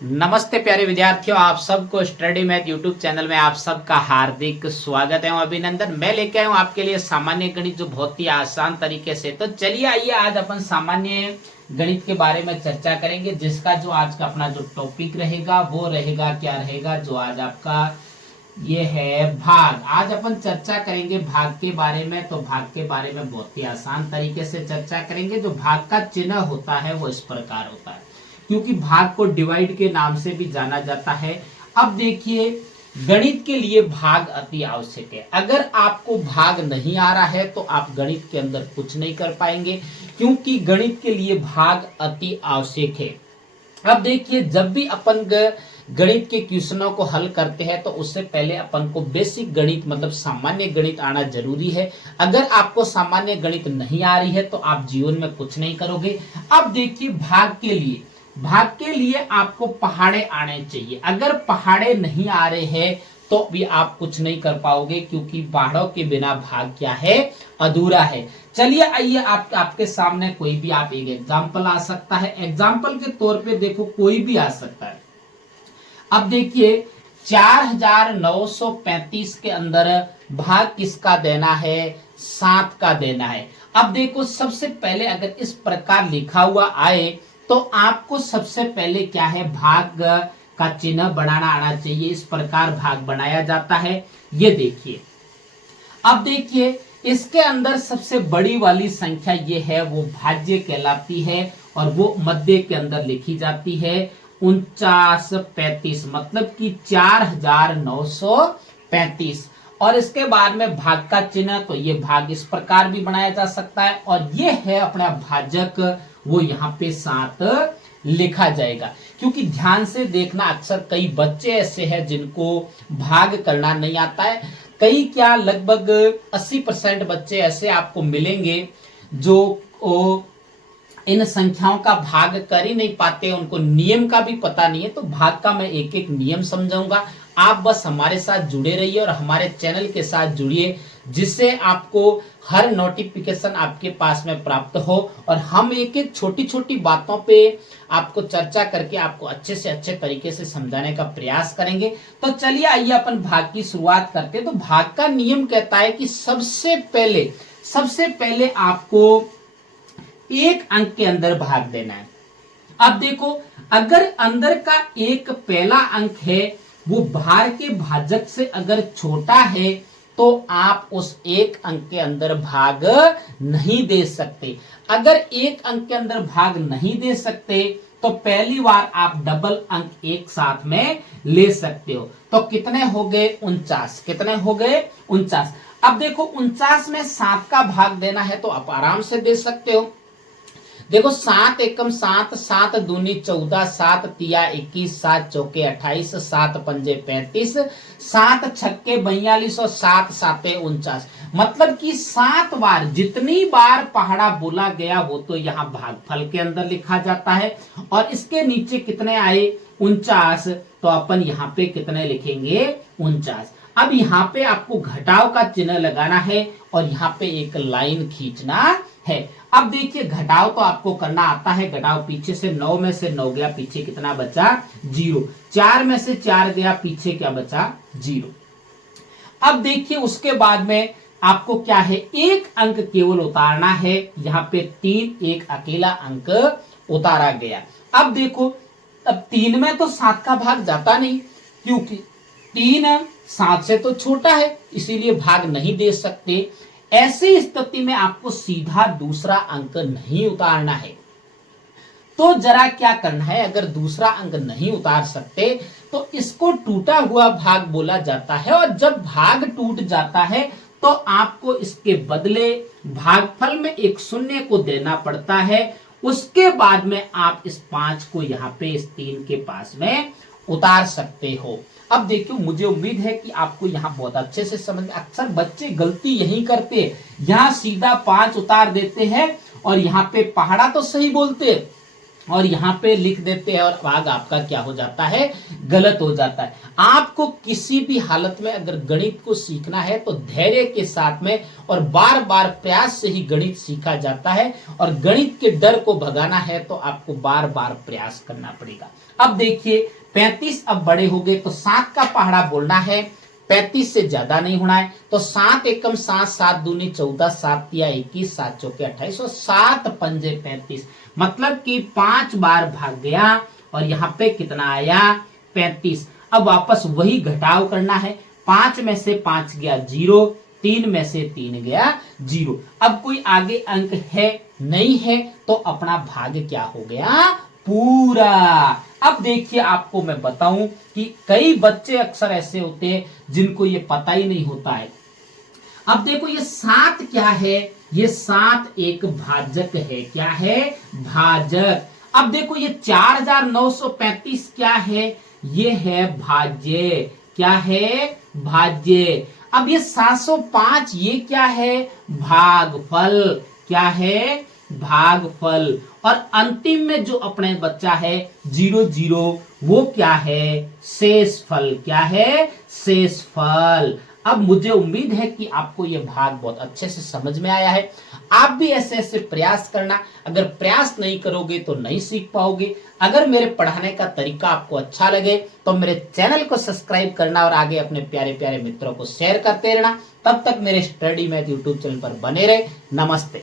नमस्ते प्यारे विद्यार्थियों, आप सबको स्टडी मैथ यूट्यूब चैनल में आप सबका हार्दिक स्वागत है और अभिनंदन। मैं लेके आया हूँ आपके लिए सामान्य गणित जो बहुत ही आसान तरीके से। तो चलिए आइए आज अपन सामान्य गणित के बारे में चर्चा करेंगे, जिसका जो आज का अपना जो टॉपिक रहेगा वो रहेगा क्या रहेगा, जो आज आपका ये है भाग। आज अपन चर्चा करेंगे भाग के बारे में। तो भाग के बारे में बहुत ही आसान तरीके से चर्चा करेंगे। जो भाग का चिन्ह होता है वो इस प्रकार होता है, क्योंकि भाग को डिवाइड के नाम से भी जाना जाता है। अब देखिए, गणित के लिए भाग अति आवश्यक है। अगर आपको भाग नहीं आ रहा है तो आप गणित के अंदर कुछ नहीं कर पाएंगे, क्योंकि गणित के लिए भाग अति आवश्यक है। अब देखिए, जब भी अपन गणित के क्वेश्चनों को हल करते हैं तो उससे पहले अपन को बेसिक गणित मतलब सामान्य गणित आना जरूरी है। अगर आपको सामान्य गणित नहीं आ रही है तो आप जीवन में कुछ नहीं करोगे। अब देखिए, भाग के लिए आपको पहाड़े आने चाहिए। अगर पहाड़े नहीं आ रहे हैं तो भी आप कुछ नहीं कर पाओगे, क्योंकि पहाड़ों के बिना भाग क्या है, अधूरा है। चलिए आइए आपके सामने कोई भी आप एक एग्जाम्पल आ सकता है। एग्जाम्पल के तौर पे देखो, कोई भी आ सकता है। अब देखिए, 4935 के अंदर भाग किसका देना है, 7 का देना है। अब देखो, सबसे पहले अगर इस प्रकार लिखा हुआ आए तो आपको सबसे पहले क्या है, भाग का चिन्ह बनाना आना चाहिए। इस प्रकार भाग बनाया जाता है, ये देखिए। अब देखिए, इसके अंदर सबसे बड़ी वाली संख्या ये है, वो भाज्य कहलाती है और वो मध्य के अंदर लिखी जाती है 4935, मतलब कि 4935। और इसके बाद में भाग का चिन्ह, तो ये भाग इस प्रकार भी बनाया जा सकता है और ये है अपना भाजक, वो यहाँ पे 7 लिखा जाएगा। क्योंकि ध्यान से देखना, अक्सर कई बच्चे ऐसे हैं जिनको भाग करना नहीं आता है। कई क्या, लगभग 80% बच्चे ऐसे आपको मिलेंगे जो इन संख्याओं का भाग कर ही नहीं पाते, उनको नियम का भी पता नहीं है। तो भाग का मैं एक एक नियम समझाऊंगा, आप बस हमारे साथ जुड़े रहिए और हमारे चैनल के साथ जुड़िए, जिससे आपको हर नोटिफिकेशन आपके पास में प्राप्त हो और हम एक एक छोटी छोटी बातों पे आपको चर्चा करके आपको अच्छे से अच्छे तरीके से समझाने का प्रयास करेंगे। तो चलिए आइए अपन भाग की शुरुआत करते हैं। तो भाग का नियम कहता है कि सबसे पहले आपको एक अंक के अंदर भाग देना है। अब देखो, अगर अंदर का एक पहला अंक है वो बाहर के भाजक से अगर छोटा है तो आप उस एक अंक के अंदर भाग नहीं दे सकते। अगर एक अंक के अंदर भाग नहीं दे सकते तो पहली बार आप डबल अंक एक साथ में ले सकते हो। तो कितने हो गए, 49। कितने हो गए, 49। अब देखो, 49 में 7 का भाग देना है तो आप आराम से दे सकते हो। देखो, 7 एकम 7, 7 दूनी 14, 7 तिया 21, 7 चौके 28, 7 पंजे 35, 7 छक्के 42 और 7 साते 49। मतलब कि 7 बार, जितनी बार पहाड़ा बोला हो वो तो यहाँ भागफल के अंदर लिखा जाता है। और इसके नीचे कितने आए, 49, तो अपन यहाँ पे कितने लिखेंगे, 49। अब यहाँ पे आपको घटाव का चिन्ह लगाना है और यहाँ पे एक लाइन खींचना है। अब देखिए, घटाव तो आपको करना आता है। घटाव पीछे से 9 में से 9 गया, पीछे कितना बचा, 0। 4 में से 4 गया, पीछे क्या बचा, 0। अब देखिए, उसके बाद में आपको क्या है, एक अंक केवल उतारना है। यहाँ पे 3, एक अकेला अंक उतारा गया। अब देखो, अब 3 में तो 7 का भाग जाता नहीं, क्योंकि 3 7 से तो छोटा है, इसीलिए भाग नहीं दे सकते। ऐसी स्थिति में आपको सीधा दूसरा अंक नहीं उतारना है। तो जरा क्या करना है, अगर दूसरा अंक नहीं उतार सकते तो इसको टूटा हुआ भाग बोला जाता है। और जब भाग टूट जाता है तो आपको इसके बदले भागफल में एक शून्य को देना पड़ता है। उसके बाद में आप इस 5 को यहाँ पे इस 3 के पास में उतार सकते हो। अब देखियो, मुझे उम्मीद है कि आपको यहाँ बहुत अच्छे से समझ। अक्सर बच्चे गलती यही करते हैं, यहाँ सीधा 5 उतार देते हैं और यहाँ पे पहाड़ा तो सही बोलते और यहाँ पे लिख देते हैं और भाग आपका क्या हो जाता है, गलत हो जाता है। आपको किसी भी हालत में अगर गणित को सीखना है तो धैर्य के साथ में और बार बार प्रयास से ही गणित सीखा जाता है, और गणित के डर को भगाना है तो आपको बार बार प्रयास करना पड़ेगा। अब देखिए 35 अब बड़े हो गए तो 7 का पहाड़ा बोलना है, 35 से ज्यादा नहीं होना है। तो 7 एकम 7, 7 दूनी 14, 7 तिया 21, 7 चौके 28 और 7 पंजे 35, मतलब कि 5 बार भाग गया और यहाँ पे कितना आया, 35। अब वापस वही घटाव करना है, 5 में से 5 गया 0, 3 में से 3 गया 0। अब कोई आगे अंक है नहीं है तो अपना भाग क्या हो गया, पूरा। अब देखिए आपको मैं बताऊं कि कई बच्चे अक्सर ऐसे होते हैं जिनको ये पता ही नहीं होता है। अब देखो ये 7 क्या है, ये 7 एक भाजक है, क्या है, भाजक। अब देखो ये 4935 क्या है, ये है भाज्य, क्या है, भाज्य। अब ये 705 ये क्या है, भागफल, क्या है, भागफल। और अंतिम में जो अपने बच्चा है 00 वो क्या है, शेषफल, क्या है, शेषफल। अब मुझे उम्मीद है कि आपको यह भाग बहुत अच्छे से समझ में आया है। आप भी ऐसे ऐसे प्रयास करना, अगर प्रयास नहीं करोगे तो नहीं सीख पाओगे। अगर मेरे पढ़ाने का तरीका आपको अच्छा लगे तो मेरे चैनल को सब्सक्राइब करना और आगे अपने प्यारे प्यारे मित्रों को शेयर करते रहना। तब तक मेरे स्टडी मैथ यूट्यूब चैनल पर बने रहे। नमस्ते।